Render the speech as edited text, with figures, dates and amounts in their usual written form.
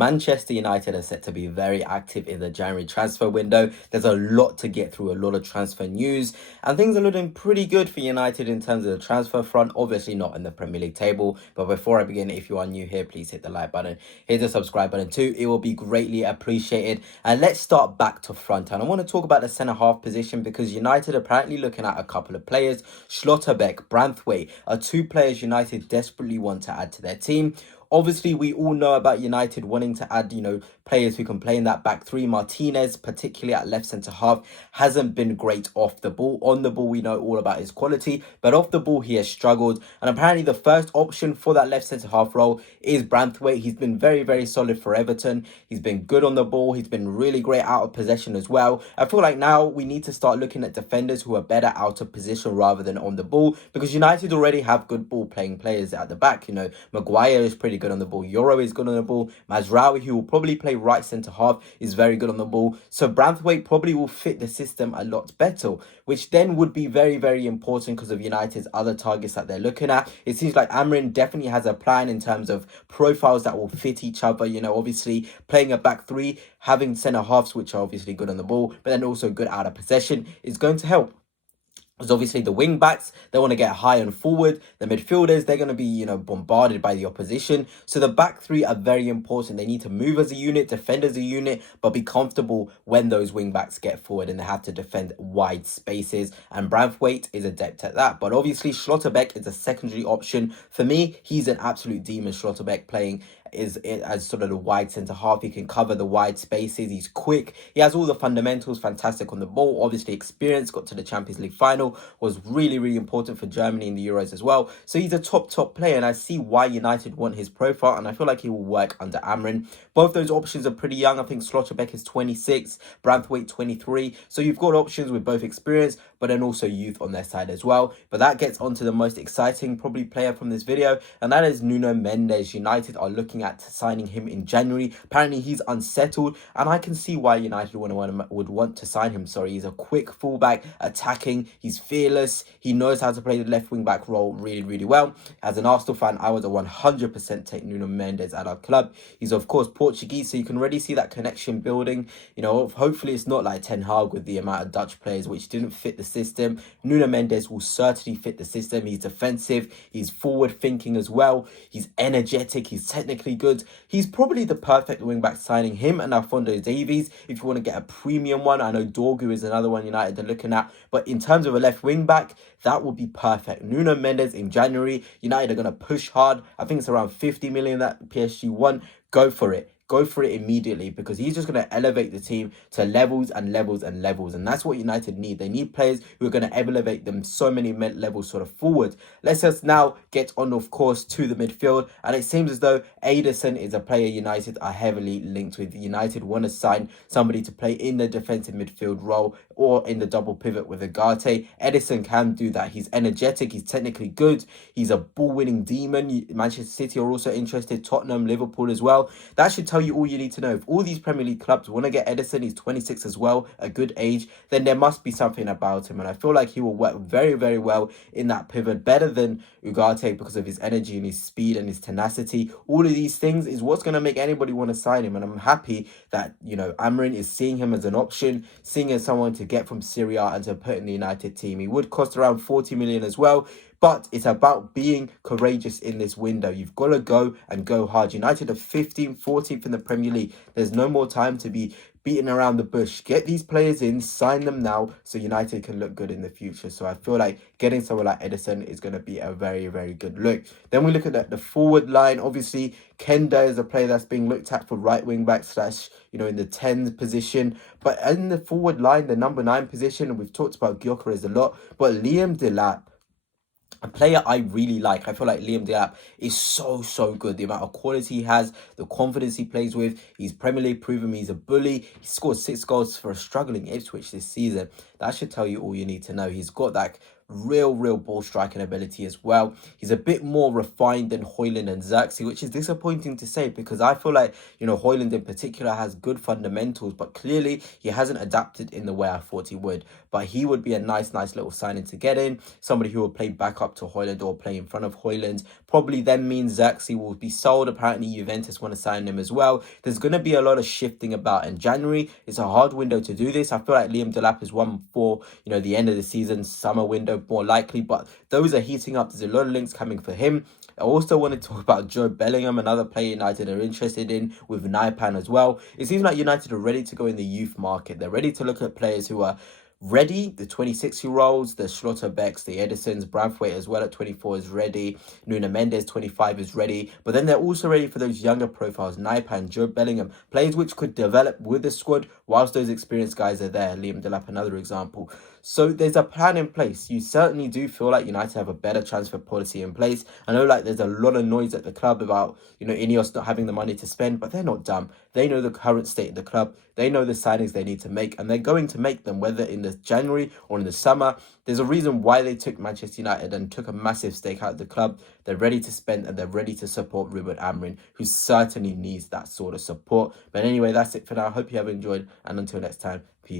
Manchester United are set to be very active in the January transfer window. There's a lot to get through, a lot of transfer news, and things are looking pretty good for United in terms of the transfer front. Obviously not in the Premier League table, but before I begin, if you are new here, please hit the like button, hit the subscribe button too. It will be greatly appreciated. And let's start back to front. And I want to talk about the centre-half position because United are apparently looking at a couple of players. Schlotterbeck, Branthwaite are two players United desperately want to add to their team. Obviously, we all know about United wanting to add, players who can play in that back three. Martinez, particularly at left centre-half, hasn't been great off the ball. On the ball, we know all about his quality, but off the ball, he has struggled. And apparently, the first option for that left centre-half role is Branthwaite. He's been very, very solid for Everton. He's been good on the ball. He's been really great out of possession as well. I feel like now we need to start looking at defenders who are better out of position rather than on the ball, because United already have good ball-playing players at the back. Maguire is pretty good on the ball. Euro is good on the ball. Mazraoui, who will probably play right centre-half, is very good on the ball. So Branthwaite probably will fit the system a lot better, which then would be very, very important because of United's other targets that they're looking at. It seems like Amorim definitely has a plan in terms of profiles that will fit each other. Obviously playing a back three, having centre-halves which are obviously good on the ball, but then also good out of possession is going to help. Because obviously the wing-backs, they want to get high and forward. The midfielders, they're going to be, bombarded by the opposition. So the back three are very important. They need to move as a unit, defend as a unit, but be comfortable when those wing-backs get forward and they have to defend wide spaces. And Branthwaite is adept at that. But obviously Schlotterbeck is a secondary option. For me, he's an absolute demon, Schlotterbeck, playing as sort of the wide centre half. He can cover the wide spaces. He's quick. He has all the fundamentals. Fantastic on the ball. Obviously experience. Got to the Champions League final. Was really, really important for Germany in the Euros as well. So he's a top player, and I see why United want his profile, and I feel like he will work under Amorim. Both those options are pretty young. I think Schlotterbeck is 26, Branthwaite 23. So you've got options with both experience, but then also youth on their side as well. But that gets onto the most exciting probably player from this video, and that is Nuno Mendes. United are looking at signing him in January. Apparently he's unsettled, and I can see why United would want to sign him. He's a quick fullback, attacking. He's fearless. He knows how to play the left wing back role really, really well. As an Arsenal fan, I would 100% take Nuno Mendes at our club. He's of course Portuguese, so you can already see that connection building. Hopefully it's not like Ten Hag with the amount of Dutch players which didn't fit the system. Nuno Mendes will certainly fit the system. He's defensive. He's forward thinking as well. He's energetic. He's technically good. He's probably the perfect wing back signing. Him and Alphonso Davies, if you want to get a premium one. I know Dorgu is another one United are looking at, but in terms of a left wing back, that would be perfect. Nuno Mendes in January. United are going to push hard. I think it's around 50 million that PSG want. Go for it. Go for it immediately, because he's just going to elevate the team to levels and levels and levels. And that's what United need. They need players who are going to elevate them so many levels sort of forward. Let's just now get on, of course, to the midfield. And it seems as though Edison is a player United are heavily linked with. United want to sign somebody to play in the defensive midfield role or in the double pivot with Ugarte. Edison can do that. He's energetic. He's technically good. He's a ball-winning demon. Manchester City are also interested. Tottenham, Liverpool as well. That should tell you all you need to know. If all these Premier League clubs want to get Edison, he's 26 as well, a good age, then there must be something about him. And I feel like he will work very, very well in that pivot, better than Ugarte because of his energy and his speed and his tenacity. All of these things is what's going to make anybody want to sign him. And I'm happy that, Amorim is seeing him as an option, seeing as someone to get from Serie A and to put in the United team. He would cost around 40 million as well. But it's about being courageous in this window. You've got to go and go hard. United are 15th, 14th in the Premier League. There's no more time to be beating around the bush. Get these players in, sign them now so United can look good in the future. So I feel like getting someone like Edison is going to be a very, very good look. Then we look at the forward line. Obviously, Kenda is a player that's being looked at for right wing back / in the 10 position. But in the forward line, the number 9 position, and we've talked about Gyökeres a lot, but Liam Delap, a player I really like. I feel like Liam Delap is so good. The amount of quality he has, the confidence he plays with. He's Premier League proven he's a bully. He scored 6 goals for a struggling Ipswich this season. That should tell you all you need to know. He's got that real ball striking ability as well. He's a bit more refined than Højlund and Xerxes, which is disappointing to say, because I feel like, Højlund in particular has good fundamentals, but clearly he hasn't adapted in the way I thought he would. But he would be a nice little signing to get in. Somebody who will play back up to Højlund or play in front of Højlund, probably then means Xerxes will be sold. Apparently Juventus want to sign him as well. There's going to be a lot of shifting about in January. It's a hard window to do this. I feel like Liam Delap is one for, the end of the season, summer window more likely, but those are heating up. There's a lot of links coming for him. I also want to talk about Joe Bellingham, another player United are interested in, with Naipan as well. It seems like United are ready to go in the youth market. They're ready to look at players who are ready. The 26-year-olds, the Schlotterbecks, the Edisons, Branthwaite as well at 24 is ready. Nuno Mendes, 25, is ready. But then they're also ready for those younger profiles, Naipan, Joe Bellingham, players which could develop with the squad whilst those experienced guys are there. Liam Delap, another example. So there's a plan in place. You certainly do feel like United have a better transfer policy in place. I know like there's a lot of noise at the club about, Ineos not having the money to spend, but they're not dumb. They know the current state of the club. They know the signings they need to make, and they're going to make them, whether in the January or in the summer. There's a reason why they took Manchester United and took a massive stake out of the club. They're ready to spend and they're ready to support Ruben Amorim, who certainly needs that sort of support. But anyway, that's it for now. I hope you have enjoyed, and until next time, peace.